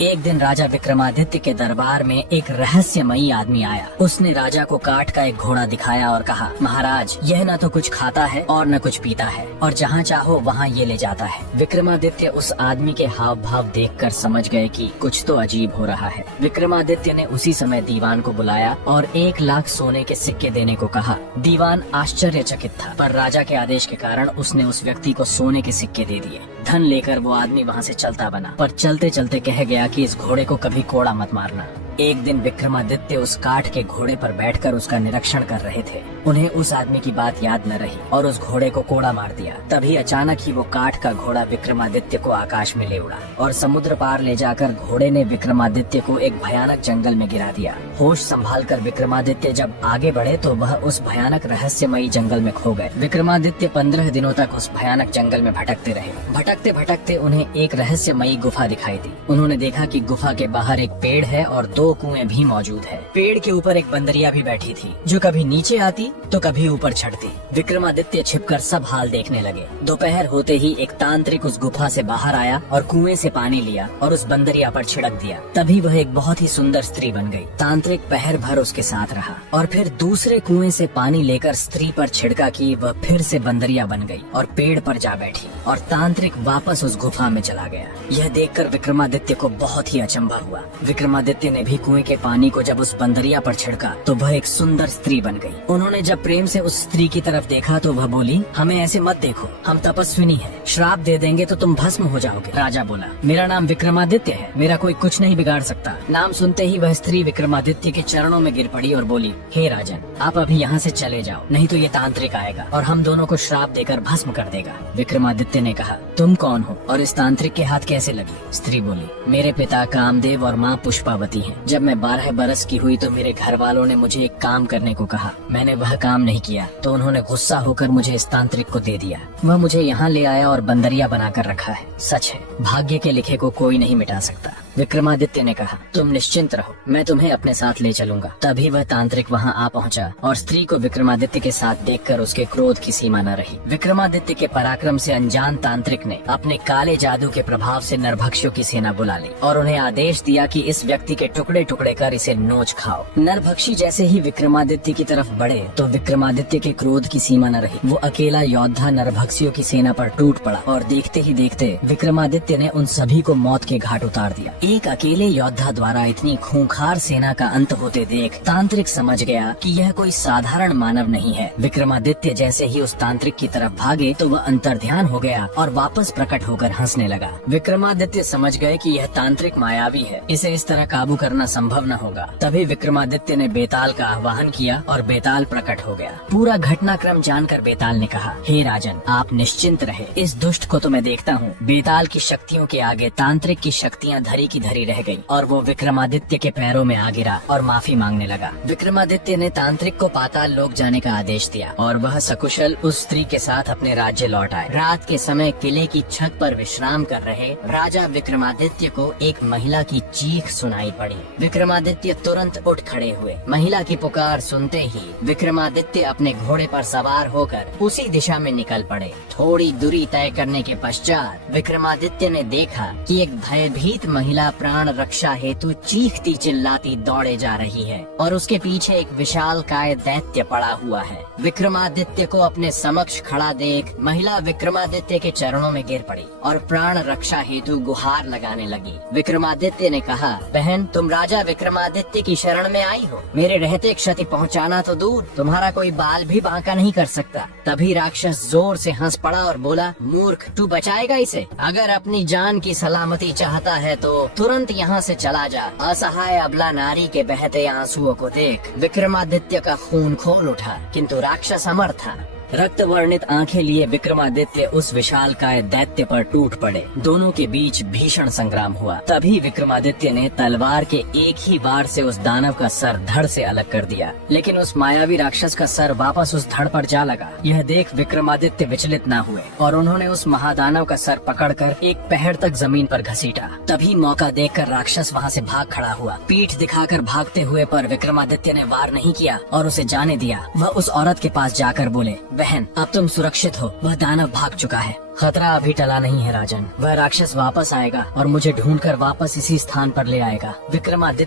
एक दिन राजा विक्रमादित्य के दरबार में एक रहस्यमयी आदमी आया। उसने राजा को काठ का एक घोड़ा दिखाया और कहा, महाराज, यह न तो कुछ खाता है और न कुछ पीता है और जहाँ चाहो वहाँ ये ले जाता है। विक्रमादित्य उस आदमी के हाव भाव देखकर समझ गए कि कुछ तो अजीब हो रहा है। विक्रमादित्य ने उसी समय दीवान को बुलाया और 1 लाख सोने के सिक्के देने को कहा। दीवान आश्चर्यचकित था, पर राजा के आदेश के कारण उसने उस व्यक्ति को सोने के सिक्के दे दिए। धन लेकर वो आदमी वहाँ से चलता बना, पर चलते चलते कह गया कि इस घोड़े को कभी कोड़ा मत मारना। एक दिन विक्रमादित्य उस काठ के घोड़े पर बैठकर उसका निरीक्षण कर रहे थे। उन्हें उस आदमी की बात याद न रही और उस घोड़े को कोड़ा मार दिया। तभी अचानक ही वो काठ का घोड़ा विक्रमादित्य को आकाश में ले उड़ा और समुद्र पार ले जाकर घोड़े ने विक्रमादित्य को एक भयानक जंगल में गिरा दिया। होश संभालकर विक्रमादित्य जब आगे बढ़े तो वह उस भयानक रहस्यमयी जंगल में खो गए। विक्रमादित्य 15 दिनों तक उस भयानक जंगल में भटकते रहे। भटकते भटकते उन्हें एक रहस्यमयी गुफा दिखाई दी। उन्होंने देखा कि गुफा के बाहर एक पेड़ है और 2 कुएं भी मौजूद है। पेड़ के ऊपर एक बंदरिया भी बैठी थी, जो कभी नीचे आती तो कभी ऊपर चढ़ती। विक्रमादित्य छिपकर सब हाल देखने लगे। दोपहर होते ही एक तांत्रिक उस गुफा से बाहर आया और कुएं से पानी लिया और उस बंदरिया पर छिड़क दिया। तभी वह एक बहुत ही सुंदर स्त्री बन गई। तांत्रिक पहर भर उसके साथ रहा और फिर दूसरे कुएं से पानी लेकर स्त्री पर छिड़का कि वह फिर से बंदरिया बन गई और पेड़ पर जा बैठी और तांत्रिक वापस उस गुफा में चला गया। यह देखकर विक्रमादित्य को बहुत ही अचंभा हुआ। विक्रमादित्य ने भी कुएं के पानी को जब उस बंदरिया पर छिड़का तो वह एक सुंदर स्त्री बन गई। उन्होंने जब प्रेम से उस स्त्री की तरफ देखा तो वह बोली, हमें ऐसे मत देखो, हम तपस्विनी हैं, श्राप दे देंगे तो तुम भस्म हो जाओगे। राजा बोला, मेरा नाम विक्रमादित्य है, मेरा कोई कुछ नहीं बिगाड़ सकता। नाम सुनते ही वह स्त्री विक्रमादित्य के चरणों में गिर पड़ी और बोली, हे राजन, आप अभी यहाँ से चले जाओ, नहीं तो ये तांत्रिक आएगा और हम दोनों को श्राप देकर भस्म कर देगा। विक्रमादित्य ने कहा, तुम कौन हो और इस तांत्रिक के हाथ कैसे लगी? स्त्री बोली, मेरे पिता कामदेव और माँ पुष्पावती हैं। जब मैं 12 बरस की हुई तो मेरे घर वालों ने मुझे एक काम करने को कहा। मैंने वह काम नहीं किया तो उन्होंने गुस्सा होकर मुझे इस तांत्रिक को दे दिया। वह मुझे यहाँ ले आया और बंदरिया बनाकर रखा है। सच है, भाग्य के लिखे को कोई नहीं मिटा सकता। विक्रमादित्य ने कहा, तुम निश्चिंत रहो, मैं तुम्हें अपने साथ ले चलूंगा। तभी वह तांत्रिक वहाँ आ पहुँचा और स्त्री को विक्रमादित्य के साथ देखकर उसके क्रोध की सीमा न रही। विक्रमादित्य के पराक्रम से अनजान तांत्रिक ने अपने काले जादू के प्रभाव से नरभक्षियों की सेना बुला ली और उन्हें आदेश दिया कि इस व्यक्ति के टुकड़े टुकड़े कर इसे नोच खाओ। नरभक्षी जैसे ही विक्रमादित्य की तरफ बढ़े तो विक्रमादित्य के क्रोध की सीमा न रही। वो अकेला योद्धा नरभक्षियों की सेना पर टूट पड़ा और देखते ही देखते विक्रमादित्य ने उन सभी को मौत के घाट उतार दिया। एक अकेले योद्धा द्वारा इतनी खूंखार सेना का अंत होते देख तांत्रिक समझ गया कि यह कोई साधारण मानव नहीं है। विक्रमादित्य जैसे ही उस तांत्रिक की तरफ भागे तो वह अंतर्ध्यान हो गया और वापस प्रकट होकर हंसने लगा। विक्रमादित्य समझ गए कि यह तांत्रिक मायावी है, इसे इस तरह काबू करना संभव न होगा। तभी विक्रमादित्य ने बेताल का आह्वान किया और बेताल प्रकट हो गया। पूरा घटनाक्रम जानकर बेताल ने कहा, हे राजन, आप निश्चिंत रहे, इस दुष्ट को तो मैं देखता हूँ। बेताल की शक्तियों के आगे तांत्रिक की शक्तियाँ धरी की धरी रह गई और वो विक्रमादित्य के पैरों में आ गिरा और माफी मांगने लगा। विक्रमादित्य ने तांत्रिक को पाताल लोक जाने का आदेश दिया और वह सकुशल उस स्त्री के साथ अपने राज्य लौट आए। रात के समय किले की छत पर विश्राम कर रहे राजा विक्रमादित्य को एक महिला की चीख सुनाई पड़ी। विक्रमादित्य तुरंत उठ खड़े हुए। महिला की पुकार सुनते ही विक्रमादित्य अपने घोड़े पर सवार होकर उसी दिशा में निकल पड़े। थोड़ी दूरी तय करने के पश्चात विक्रमादित्य ने देखा कि एक भयभीत महिला प्राण रक्षा हेतु चीखती चिल्लाती दौड़े जा रही है और उसके पीछे एक विशालकाय दैत्य पड़ा हुआ है। विक्रमादित्य को अपने समक्ष खड़ा देख महिला विक्रमादित्य के चरणों में गिर पड़ी और प्राण रक्षा हेतु गुहार लगाने लगी। विक्रमादित्य ने कहा, बहन, तुम राजा विक्रमादित्य की शरण में आई हो। मेरे रहते क्षति पहुंचाना तो दूर, तुम्हारा कोई बाल भी बांका नहीं कर सकता। तभी राक्षस जोर से हंस पड़ा और बोला, मूर्ख, तू बचाएगा इसे? अगर अपनी जान की सलामती चाहता है तो तुरंत यहाँ से चला जा। असहाय अबला नारी के बहते आंसुओं को देख विक्रमादित्य का खून खोल उठा, किंतु राक्षस अमर था। रक्त वर्णित आंखें लिए विक्रमादित्य उस विशालकाय दैत्य पर टूट पड़े। दोनों के बीच भीषण संग्राम हुआ। तभी विक्रमादित्य ने तलवार के एक ही वार से उस दानव का सर धड़ से अलग कर दिया, लेकिन उस मायावी राक्षस का सर वापस उस धड़ पर जा लगा। यह देख विक्रमादित्य विचलित न हुए और उन्होंने उस महादानव का सर पकड़कर एक पहाड़ तक जमीन पर घसीटा। तभी मौका देखकर राक्षस वहाँ से भाग खड़ा हुआ। पीठ दिखाकर भागते हुए पर विक्रमादित्य ने वार नहीं किया और उसे जाने दिया। वह उस औरत के पास जाकर बोले, बहन, अब तुम सुरक्षित हो। वह दानव भाग चुका है। खतरा अभी टला नहीं है राजन। वह राक्षस वापस आएगा और मुझे ढूंढकर वापस इसी स्थान पर ले आएगा। विक्रमादित्य